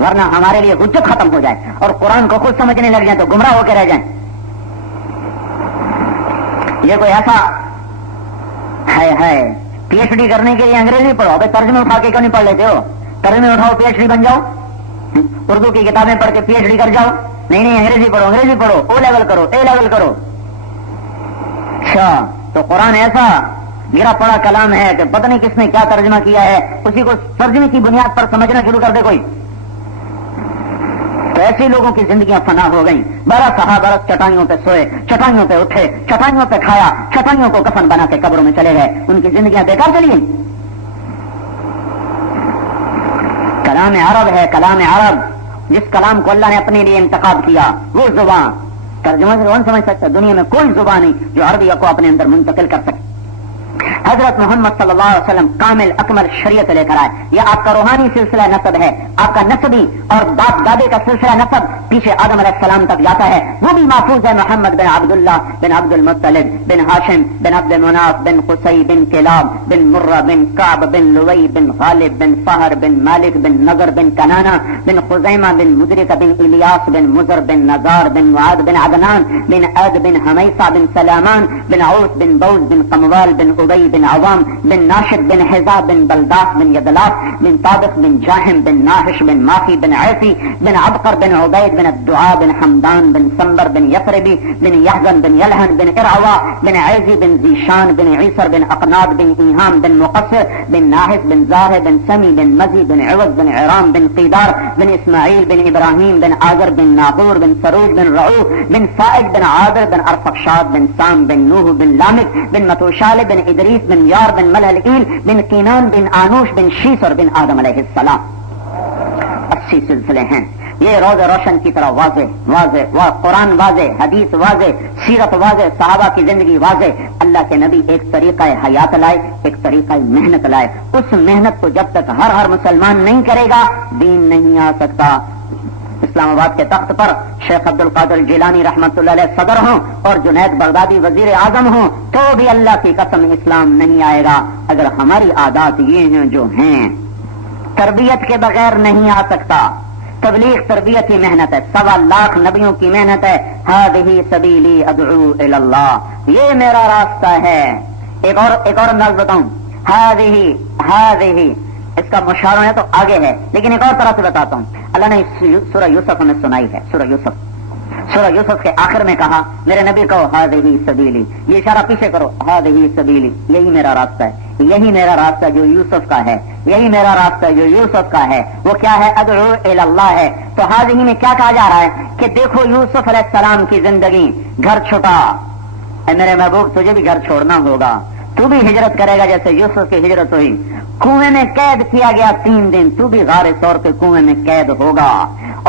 ورنہ ہمارے لیے حجت ختم ہو جائے اور قرآن کو خود سمجھنے لگ جائیں تو گمراہ ہو کے رہ جائیں. یہ کوئی ایسا ہے پی ایچ ڈی کرنے کے لیے انگریزی پڑھو. ابھی ترجمے اٹھا کے کیوں نہیں پڑھ لیتے ہو؟ ترجمے اٹھاؤ پی ایچ ڈی بن جاؤ. اردو کی کتابیں پڑھ کے پی ایچ ڈی کر جاؤ. نہیں انگریزی پڑھو, انگریزی پڑھو, او لیول کرو, اے لیول کرو. اچھا تو قرآن ایسا گرا پڑا کلام ہے کہ پتہ نہیں کس نے کیا ترجمہ کیا ہے, اسی کو ترجمے کی بنیاد پر سمجھنا شروع کر دے کوئی. تو ایسے لوگوں کی زندگیاں فنا ہو گئیں. 12 برس چٹائیوں پہ سوئے, چٹائیوں پہ اٹھے, چٹائیوں پہ کھایا, چٹائیوں کو کفن بنا کے قبروں میں چلے گئے. ان کی زندگیاں بیکار چلی گئیں. کلام عرب ہے, کلام عرب, جس کلام کو اللہ نے اپنے لیے انتخاب کیا, وہ زبان ترجمہ سے کون سمجھ سکتا؟ دنیا میں کوئی زبان نہیں جو عربی کو اپنے اندر منتقل کر سکے. حضرت محمد صلی اللہ علیہ وسلم کامل اکمل شریعت لے کر آئے. یہ آپ کا روحانی سلسلہ نسب ہے, آپ کا نسبی اور باپ دادے کا سلسلہ نسب پیچھے آدم علیہ السلام تک جاتا ہے, وہ بھی محفوظ ہے. محمد بن عبداللہ بن عبد المطلب بن ہاشم بن عبد مناف بن قصی بن کلاب بن مرہ بن کعب بن لوی بن غالب بن فہر بن مالک بن نضر بن کنانہ بن خزیمہ بن مدرک بن الیاس بن مزر بن نزار بن معاذ بن عدنان بن عد بن حمیصہ بن سلامان بن عوس بن بوز بن قموال بن ابی بن عوام بن ناشد بن حزاب بن بلداس بن یدلاف بن طابق بن جاہم بن ناحش بن ماخی بن عیسی بن عبقر بن عبید بن الدعاء بن حمدان بن سمبر بن یثربی بن یحزن بن یلہن بن ارعوا بن عیزی بن ذیشان بن عیسر بن اقناد بن ایہام بن مقصر بن ناحس بن زارہ بن سمی بن مزی بن عوض بن عرام بن قیدار بن اسماعیل بن ابراہیم بن آذر بن ناغور بن سروج بن رعو بن سائد بن عابر بن ارفخشاد بن سام بن نوح بن لامک بن متوشال بن ادریس بن یار بن ملہل بن کینان بن آنوش بن شیسر بن آدم علیہ السلام. 80 سلسلے ہیں. یہ روز روشن کی طرح واضح قرآن واضح, حدیث واضح, سیرت واضح, صحابہ کی زندگی واضح. اللہ کے نبی ایک طریقہ حیات لائے, ایک طریقہ محنت لائے. اس محنت کو جب تک ہر مسلمان نہیں کرے گا دین نہیں آ سکتا. اسلام آباد کے تخت پر شیخ عبد القادر جیلانی رحمت اللہ علیہ صدر ہوں اور جنید بغدادی وزیر اعظم ہوں تو بھی اللہ کی قسم اسلام نہیں آئے گا اگر ہماری عادات یہ ہیں جو ہیں. تربیت کے بغیر نہیں آ سکتا. تبلیغ تربیت کی محنت ہے, 1.25 لاکھ نبیوں کی محنت ہے. ہذہ سبیلی ادعو الی اللہ, یہ میرا راستہ ہے. ایک اور انداز بتاؤں, ہذہ اس کا مشارہ ہے تو آگے ہے, لیکن ایک اور طرح سے بتاتا ہوں. اللہ نے سورہ یوسف ہمیں سنائی ہے. سورہ یوسف کے آخر میں کہا میرے نبی کہو ہذہ سبیلی, یہ اشارہ پیچھے کرو, ہذہ سبیلی, یہی میرا راستہ ہے, یہی میرا راستہ جو یوسف کا ہے, یہی میرا راستہ جو یوسف کا ہے. وہ کیا ہے؟ ادعو الی اللہ ہے. تو ہذہ میں کیا کہا جا رہا ہے کہ دیکھو یوسف علیہ السلام کی زندگی, گھر چھوٹا, اے میرے محبوب تجھے بھی گھر چھوڑنا ہوگا, تو بھی ہجرت کرے گا جیسے یوسف کی ہجرت ہوئی. کنویں میں قید کیا گیا 3 دن, تو بھی غار ثور کے کنویں میں قید ہوگا.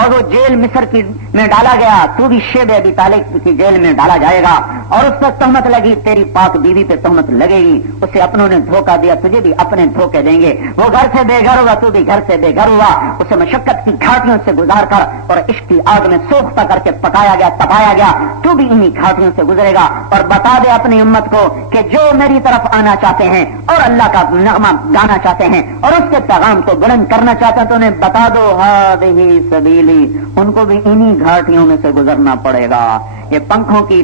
اور وہ جیل مصر کی میں ڈالا گیا, تو بھی شیب ابی طالب کی جیل میں ڈالا جائے گا. اور اس پر تہمت لگی, تیری پاک بیوی پہ تہمت لگے گی, اسے اپنوں نے دھوکہ دیا, تجھے بھی اپنے دھوکے دیں گے. وہ گھر سے بے گھر ہوا, تو بھی گھر سے بے گھر ہوا. اسے مشقت کی گھاٹیوں سے گزار کر اور عشق کی آگ میں سوختہ کر کے پکایا گیا, تپایا گیا, تو بھی انہی گھاٹیوں سے گزرے گا. اور بتا دے اپنی امت کو کہ جو میری طرف آنا چاہتے ہیں اور اللہ کا نغمہ گانا چاہتے ہیں اور اس کے پیغام کو بلند کرنا چاہتے ہیں تو انہیں بتا دو ہذہ سبیلی, ان کو بھی انہی گھاٹیوں میں سے گزرنا پڑے گا. یہ پنکھوں کی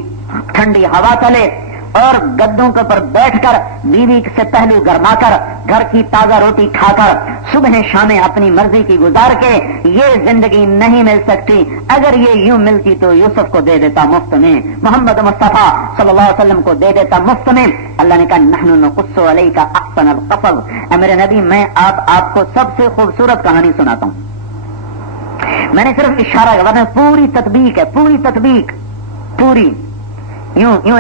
ٹھنڈی ہوا چلے اور گدوں کے اوپر بیٹھ کر بیوی سے پہلو گرما کر گھر کی تازہ روٹی کھا کر صبح شامیں اپنی مرضی کی گزار کے یہ زندگی نہیں مل سکتی. اگر یہ یوں ملتی تو یوسف کو دے دیتا مفت میں, محمد مصطفیٰ صلی اللہ علیہ وسلم کو دے دیتا مفت میں. اللہ نے کہا نحن نقص علیک احسن القصص, اے میرے نبی میں آپ کو سب سے خوبصورت کہانی سناتا ہوں. میں نے صرف اشارہ کیا, پوری تطبیق ہے, پوری تطبیق, پوری یوں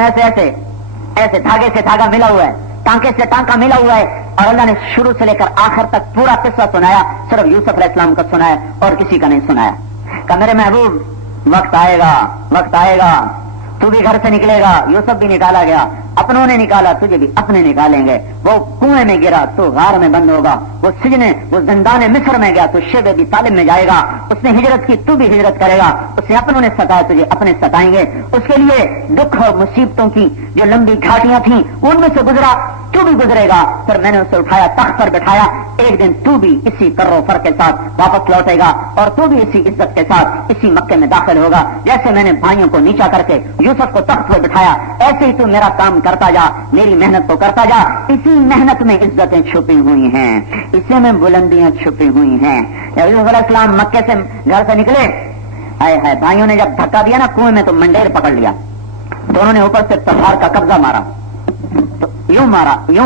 ایسے دھاگے سے دھاگا ملا ہوا ہے, ٹانکے سے ٹانکا ملا ہوا ہے. اور اللہ نے شروع سے لے کر آخر تک پورا قصہ سنایا, صرف یوسف علیہ السلام کا سنایا اور کسی کا نہیں سنایا. کہ میرے محبوب وقت آئے گا, تو بھی گھر سے نکلے گا, یوسف بھی نکالا گیا, اپنوں نے نکالا تجھے بھی اپنے نکالیں گے. وہ کنویں میں گرا تو غار میں بند ہوگا, وہ زندان مصر میں گیا تو شیب ابی طالب میں جائے گا. اس نے ہجرت کی تو بھی ہجرت کرے گا. اس نے اپنوں نے ستایا تجھے اپنے ستائیں گے. اس کے لیے دکھ اور مصیبتوں کی جو لمبی گھاٹیاں تھیں ان میں سے گزرا, تو بھی گزرے گا. پھر میں نے اسے اٹھایا, تخت پر بٹھایا. ایک دن تو بھی اسی کر و فر کے ساتھ واپس لوٹے گا اور تو بھی اسی عزت کے ساتھ اسی مکے میں داخل ہوگا. جیسے میں نے بھائیوں کو نیچا کر کے یوسف کو تخت پر بٹھایا, ایسے ہی تو میرا کام کرتا جا, میری محنت کو کرتا جا. اسی محنت میں عزتیں چھپی ہوئی ہیں, اسی میں بلندیاں چھپی ہوئی ہیں. یوسف علیہ السلام مکے سے گھر سے نکلے, ہے بھائیوں نے جب دھکا دیا نا کنویں میں تو منڈیر پکڑ لیا. دونوں نے اوپر سے تلوار کا قبضہ مارا, تو یوں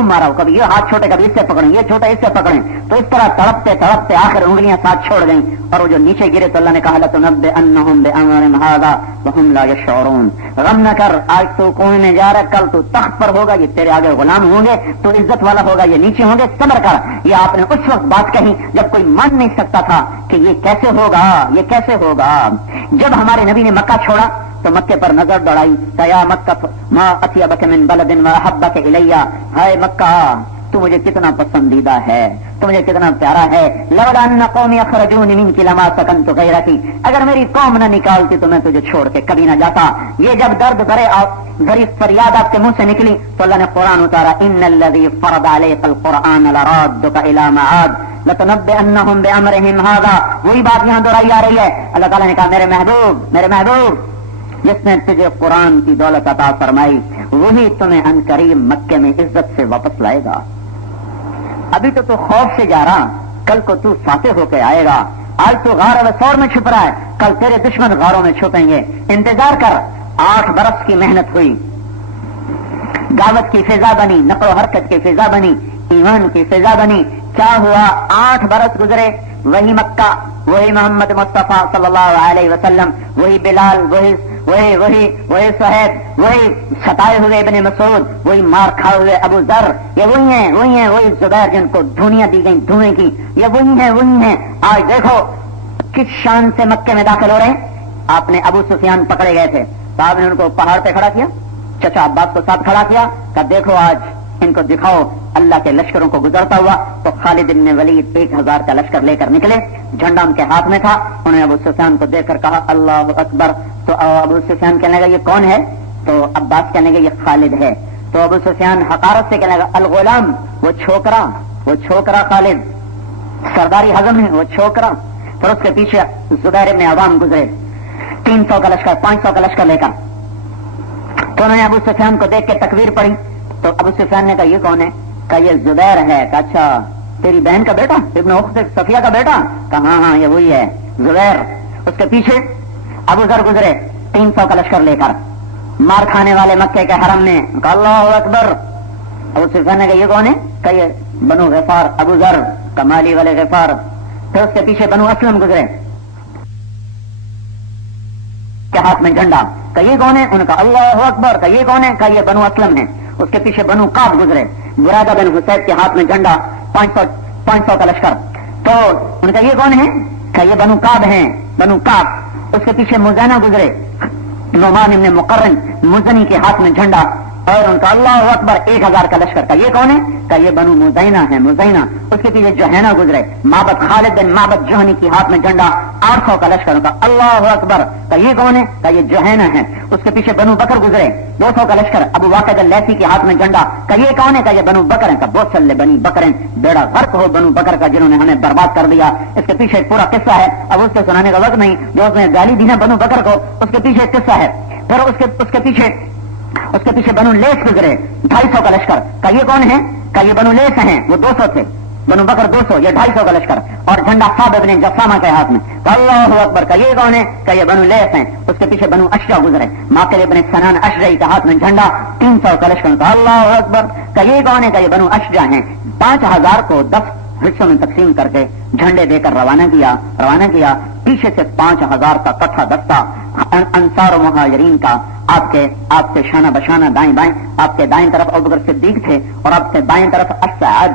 مارا, کبھی یہ ہاتھ چھوٹے کبھی اس سے پکڑیں, یہ چھوٹا اس سے پکڑیں, تو اس طرح تڑپتے آخر انگلیاں ساتھ چھوڑ گئیں. اور وہ جو نیچے گرے تو اللہ نے کہا لَتُنَبِّئَنَّهُمْ بِأَمْرِهِمْ هَذَا وَهُمْ لَا يَشْعُرُونَ. غم نہ کر, آج تو کنویں میں جا رہا, کل تو تخت پر ہوگا, یہ تیرے آگے غلام ہوں گے, تو عزت والا ہوگا, یہ نیچے ہوں گے. صبر کر. یہ آپ نے اس وقت بات کہی جب کوئی مان نہیں سکتا تھا کہ یہ کیسے ہوگا. جب ہمارے نبی نے مکہ چھوڑا تو مکے پر نظر دوڑائی, یا مکہ ما اطیبک من بلد واحبک الی. ہائے مکہ, تو مجھے کتنا پسندیدہ ہے, تو مجھے کتنا پیارا ہے. لولا ان قومی اخرجونی منک لما سکنت غیرک. اگر میری قوم نہ نکالتی تو میں تجھے چھوڑ کے کبھی نہ جاتا. یہ جب درد بھری فریاد آپ کے منہ سے نکلی تو اللہ نے قرآن اتارا, ان الذی فرض علیک القرآن لرادک الی معاد لتنبئنہم بامرہم ھذا. وہی بات یہاں دہرائی جا رہی ہے. اللہ تعالیٰ نے کہا میرے محبوب جس نے تجھے قرآن کی دولت عطا فرمائی وہی تمہیں ان قریب مکے میں عزت سے واپس لائے گا. ابھی تو خوف سے جا رہا, کل کو تو فاتح ہو کے آئے گا. آج تو غار وثور میں چھپ رہا ہے, کل تیرے دشمن غاروں میں چھپیں گے. انتظار کر. 8 برس کی محنت ہوئی, دعوت کی فضا بنی, نقل و حرکت کی فضا بنی, ایمان کی فضا بنی. کیا ہوا؟ 8 برس گزرے, وہی مکہ, وہی محمد مصطفیٰ صلی اللہ علیہ وسلم, وہی بلال, وہی صہیب, وہی ستائے ہوئے ابن مسعود, وہی مار کھائے ہوئے ابو ذر. یہ وہی ہیں وہی زبیر جن کو دھونیاں دی گئیں دھوئیں کی. یہ وہی ہیں. آج دیکھو کس شان سے مکے میں داخل ہو رہے ہیں. آپ نے ابو سفیان پکڑے گئے تھے, تو آپ نے ان کو پہاڑ پہ کھڑا کیا, چچا عباس کو ساتھ کھڑا کیا, کہ دیکھو آج ان کو دکھاؤ اللہ کے لشکروں کو گزرتا ہوا. تو خالد بن ولید 1000 کا لشکر لے کر نکلے, جھنڈا ان کے ہاتھ میں تھا. انہوں نے ابو سفیان کو دیکھ کر کہا اللہ اکبر. تو ابو سفیان کہنے لگا یہ کون ہے؟ تو عباس کہنے لگا یہ خالد ہے. تو ابو سفیان حقارت سے کہنے لگا الغلام, وہ چھوکرا خالد, سرداری ہضم ہے وہ چھوکرا. پھر اس کے پیچھے زبیر ابن عوام گزرے 300 کا لشکر, 500 کا لشکر لے کر. تو انہوں نے ابو سفیان کو دیکھ کے تکبیر پڑھی. تو ابو سفیان نے کہا یہ کون ہے؟ کہا یہ زبیر ہے. کہا اچھا تیری بہن کا بیٹا, ابن اخت صفیہ کا بیٹا؟ کہا ہاں یہ وہی ہے زبیر. اس کے پیچھے ابو ذر گزرے 300 کا لشکر لے کر, مار کھانے والے مکے کے حرم میں. کہا اللہ اکبر. ابو سفیان نے کہا یہ کون ہے؟ کہا یہ بنو غفار, ابو ذر کمالی والے غفار. پھر اس کے پیچھے بنو اسلم گزرے کے ہاتھ میں جھنڈا. کہا یہ کون ہے؟ انہوں نے کہا اللہ اکبر. کہا یہ کون ہے؟ کہا یہ بنو اسلم ہے. اس کے پیچھے بنو کعب گزرے, برادہ بن حسین کے ہاتھ میں جھنڈا, 500 کا لشکر. تو ان کا یہ کون ہے؟ کہ یہ بنو کعب ہیں, بنو کعب. اس کے پیچھے مزینہ گزرے, نعمان ابن مقرن مزنی کے ہاتھ میں جھنڈا, اور ان کا اللہ اکبر 1000 کا لشکر. کا یہ کون ہے؟ کہ یہ بنو مزینہ ہے, مزینہ. اس کے پیچھے جوہینہ گزرے, معبد خالد بن معبد جوہنی کے ہاتھ میں جھنڈا, 800 کا لشکر. ان کا اللہ اکبر. کہ یہ کون ہے؟ کہ یہ جوہینہ ہے. اس کے پیچھے بنو بکر گزرے, 200 کا لشکر, ابو واقد اللیثی کے ہاتھ میں جھنڈا. کہ یہ کون ہے؟ کہ یہ بنو بکر ہے. کا بہت چلے بنی بکر ہیں, بیڑا غرق ہو بنو بکر کا جنہوں نے ہمیں برباد کر دیا. اس کے پیچھے پورا قصہ ہے, اب اس سے سنانے کا وقت نہیں. جو اس نے گالی دی نا بنو بکر کو, اس کے پیچھے قصہ ہے. پھر اس کے پیچھے بنو لیس گزرے, 250 کا لشکر. کا یہ کون ہے؟ کہ یہ بنو لیس ہیں, وہ 200 تھے, بنو بکر 200, یہ 250 کا لشکر. اور جھنڈا صاحب ابن جسامہ کے ہاتھ میں. اللہ اکبر. کا یہ کون ہے؟ کہ یہ بنو لیس ہیں. اس کے پیچھے بنو اشجع گزرے, ماقل ابن سنان اشجعی کے ہاتھ میں جھنڈا, 300 کا لشکر. کا اللہ اکبر. کا یہ کون ہے؟ کہ یہ بنو اشجع ہیں. 5000 کو 10 حصوں میں تقسیم کر کے جھنڈے دے کر روانہ کیا. پیچھے سے 5000 کا کٹھا دستہ انصار و مہاجرین کا, آپ سے شانہ بشانہ دائیں بائیں. آپ کے دائیں طرف ابوبکر صدیق تھے, اور آپ سے بائیں طرف اسعد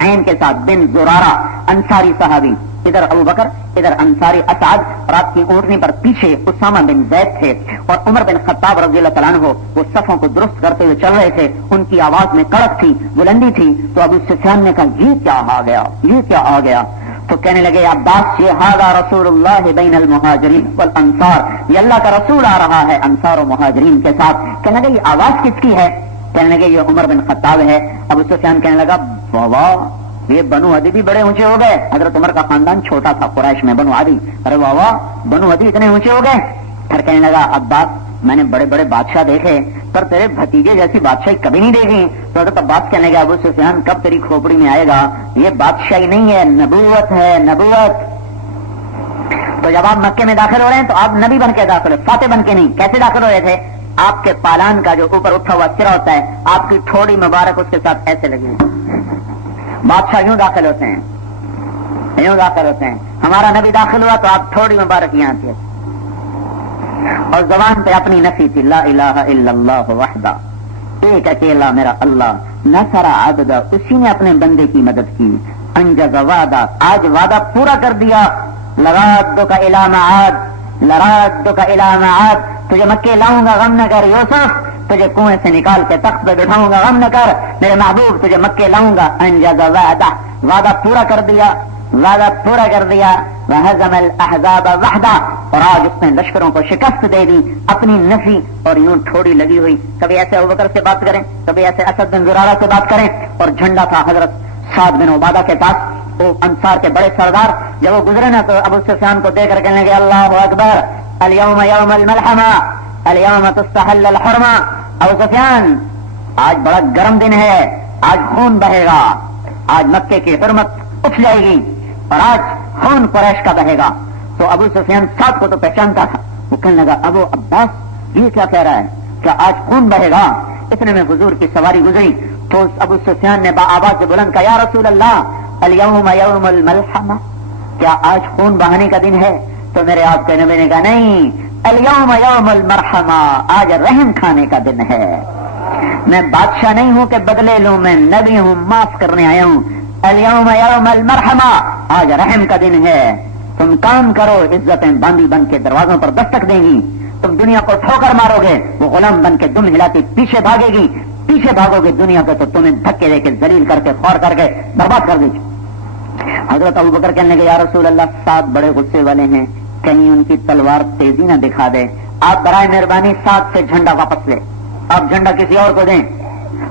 عین کے ساتھ بن زرارہ انصاری صحابی, ادھر ابو بکر، ادھر انصاری اسعد، اور آپ کی اونٹنی پر پیچھے اسامہ بن زید تھے، اور عمر بن خطاب رضی اللہ تعالیٰ عنہ وہ صفوں کو درست کرتے ہوئے چل رہے تھے، ان کی آواز میں کڑک تھی، بلندی تھی، تو ابو سفیان نے کہا یہ کیا آ گیا، یہ کیا آ گیا؟ تو کہنے لگے عباس یہ ھذا رسول اللہ بین المہاجرین والانصار، یہ اللہ کا رسول آ رہا ہے انصار و مہاجرین کے ساتھ۔ کہنے لگے یہ آواز کس کی ہے؟ کہنے لگے یہ عمر بن خطاب ہے۔ ابو سفیان کہنے لگا واہ یہ بنو عدی بھی بڑے اونچے ہو گئے، حضرت عمر کا خاندان چھوٹا تھا قریش میں، بنو عدی، ارے واہ بنو عدی اتنے اونچے ہو گئے۔ پھر کہنے لگا عباس میں نے بڑے بڑے بادشاہ دیکھے پر تیرے بھتیجے جیسی بادشاہی کبھی نہیں دیکھی۔ تو حضرت عباس کہنے لگا ابو سفیان کب تیری کھوپڑی میں آئے گا، یہ بادشاہی نہیں ہے، نبوت ہے، نبوت۔ تو جب آپ مکے میں داخل ہو رہے ہیں تو آپ نبی بن کے داخل ہوئے، فاتح بن کے نہیں۔ کیسے داخل ہو رہے تھے؟ آپ کے پالان کا جو اوپر اٹھا ہوا سرا ہوتا ہے، آپ کی ٹھوڑی مبارک اس کے ساتھ ایسے لگی ہوئی۔ بادشاہ یوں داخل ہوتے ہیں، یوں داخل ہوتے ہیں۔ ہمارا نبی داخل ہوا تو آپ تھوڑی مبارک یہاں تھے، اور زبان پہ اپنی نفی تھی، لا الہ الا اللہ وحدہ، ایک اکیلا میرا اللہ، نصر عبدہ، اسی نے اپنے بندے کی مدد کی، انجز وعدہ، آج وعدہ پورا کر دیا، لرادک الی معاد، لرادک الی معاد، تجھے مکے لاؤں گا غم نہ کر یوسف، تجھے کنویں سے نکال کے تخت پہ بٹھاؤں گا غم نہ کر میرے محبوب، تجھے مکے لاؤں گا، انجز وعدہ، وعدہ پورا کر دیا، وعدہ پورا کر دیا، وہزم الاحزاب وحدہ، اور آج اس نے لشکروں کو شکست دے دی، اپنی نفی اور یوں ٹھوڑی لگی ہوئی۔ کبھی ایسے ابوبکر سے بات کریں، کبھی ایسے اسد بن زرارہ سے بات کریں، اور جھنڈا تھا حضرت سعد بن عبادہ کے پاس، وہ انصار کے بڑے سردار، جب وہ گزرے نا تو ابو سفیان کو دیکھ کر کہنے لگے اللہ اکبر، الیوم یوم الملحمہ، الیوم تستحل الحرمہ۔ ابو سفیان آج بڑا گرم دن ہے، آج خون بہے گا، آج مکے کی حرمت اٹھ جائے گی، اور آج خون قریش کا بہے گا۔ تو ابو سفیان ساتھ کو تو پہچانتا تھا، وہ کہنے لگا ابو عباس یہ کیا کہہ رہا ہے، کیا آج خون بہے گا؟ اتنے میں حضور کی سواری گزری تو ابو سفیان نے آواز سے بلند کہا یا رسول اللہ الیوم یوم الملحمہ، کیا آج خون بہانے کا دن ہے؟ تو میرے آپ کے نبی نے کہا نہیں، الیوم یوم المرحمہ، آج رحم کھانے کا دن ہے۔ میں بادشاہ نہیں ہوں کہ بدلے لوں، میں نبی ہوں، معاف کرنے آیا ہوں۔ الیوم یوم المرحمہ، آج رحم کا دن ہے، تم کام کرو، عزتیں باندھی بن کے دروازوں پر دستک دیں گی، تم دنیا کو ٹھوکر مارو گے، وہ غلام بن کے دم ہلاتی پیچھے بھاگے گی، پیچھے بھاگو گے دنیا کو تو تمہیں دھکے دے کے ذلیل کر کے خور کر کے برباد کر دیجیے۔ حضرت ابوبکر کہنے لگے یا رسول اللہ سعد بڑے غصے والے ہیں، کہیں ان کی تلوار تیزی نہ دکھا دے، آپ برائے مہربانی سعد سے جھنڈا واپس لے، آپ جھنڈا کسی اور کو دیں۔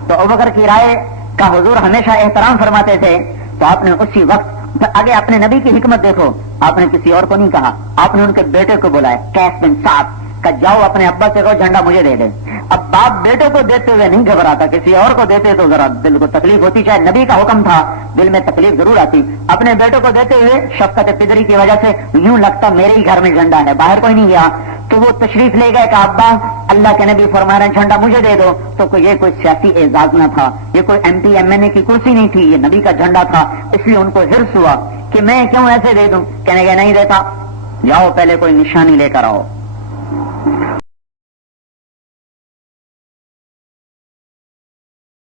تو ابوبکر کی رائے کا حضور ہمیشہ احترام فرماتے تھے، تو آپ نے اسی وقت آگے اپنے نبی کی حکمت دیکھو، آپ نے کسی اور کو نہیں کہا، آپ نے ان کے بیٹے کو بلایا قیس بن سعد کہ جاؤ اپنے ابا سے کہو جھنڈا مجھے دے دے۔ اب باپ بیٹے کو دیتے ہوئے نہیں گھبراتا، کسی اور کو دیتے تو ذرا دل کو تکلیف ہوتی، چاہے نبی کا حکم تھا دل میں تکلیف ضرور آتی، اپنے بیٹے کو دیتے ہوئے شفقت پدری کی وجہ سے یوں لگتا میرے ہی گھر میں جھنڈا ہے، باہر کوئی نہیں گیا۔ تو وہ تشریف لے گئے کہ ابا اللہ کے نبی فرما رہے ہیں جھنڈا مجھے دے دو، تو یہ کوئی سیاسی اعزاز نہ تھا، یہ کوئی ایم پی ایم این اے کی کرسی نہیں تھی، یہ نبی کا جھنڈا تھا، اس لیے ان کو حرص ہوا کہ میں کیوں ایسے دے دوں۔ کہنے گے نہیں دیتا، جاؤ پہلے کوئی نشانی لے کر آؤ۔